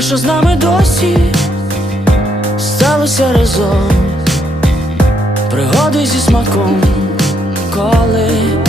Що з нами досі сталося разом? Пригоди зі смаком, коли